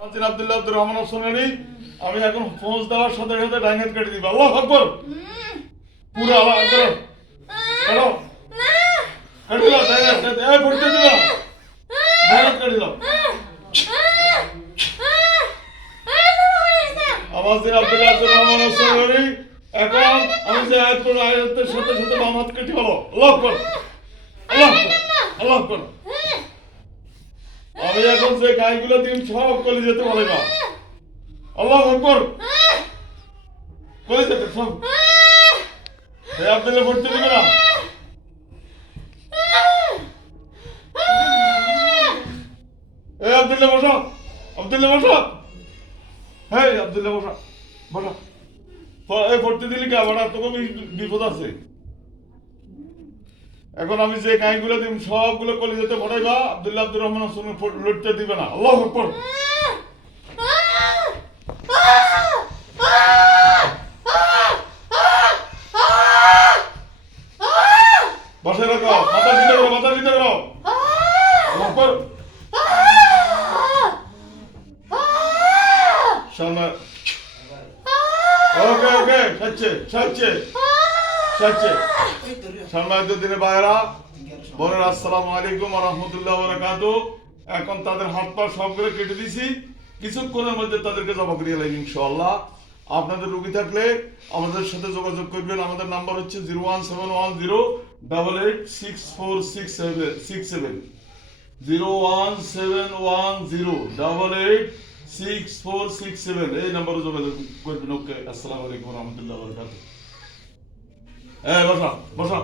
আব্দুল্লাহ আব্দুর রহমান সোনারি আমি এখন ফোন দেওয়ার সাথে সাথে ডাইন হাত কেটে দিব। আল্লাহু আকবার। পুরো আল্লাহ আকবার। করো কেটে দাও ডাইন হাত এই পড়তে দিবা ডাইন হাত কেটে দাও। আওয়াজ দিন আব্দুল্লাহ আব্দুর রহমান সোনারি এখন আমি যে আয়াত পড়ি আয়াতের সাথে সাথে বাম হাত কেটে বলো আল্লাহু আকবার আল্লাহু আকবার আল্লাহু আকবার। আমি এখন যে গাইগুলো দিন সব কলি যেতে বলে না আল্লাহু আকবার কলি যেতে সব এই আব্দুল্লাহ পড়তে দিবে না। এই আব্দুল্লাহ বসা আব্দুল্লাহ বসা হ্যাঁ আব্দুল্লাহ বসা বসা এই পড়তে দিলি কে আবার তোকে বিপদ আছে। এখন আমি যে গাইগুলো দিন সবগুলো কলি যেতে পড়াইবা আব্দুল্লাহ আব্দুর রহমান শুনে লড়তে দিবে না। আল্লাহু আকবার। বসে রাখো মাথা সিধা করো মাথা সিধা করো আল্লাহু আকবার। সামনে ওকে ওকে সাচ্ছে সাচ্ছে সাচ্ছে সম্মানিত দিনে বাইরা বোনের আসসালামু আলাইকুম ওয়া রাহমাতুল্লাহি ওয়া বারাকাতুহু। এখন তাদের হাত পা সবগুলো কেটে দিছি, কিছুক্ষণের মধ্যে তাদেরকে জমা করিয়ে লাগবে ইনশাআল্লাহ। আপনাদের রোগী থাকলে আমাদের সাথে যোগাযোগ করবেন। আমাদের নাম্বার হচ্ছে 01710886467 01710886467 এই নাম্বারে যোগাযোগ করবেন। ওকে আসসালামু আলাইকুম ওয়া রাহমাতুল্লাহি ওয়া বারাকাতুহু। এই বসা বসা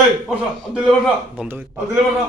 এই বসা আব্দুল্লাহ বসা বন্ধ আব্দুল্লাহ বসা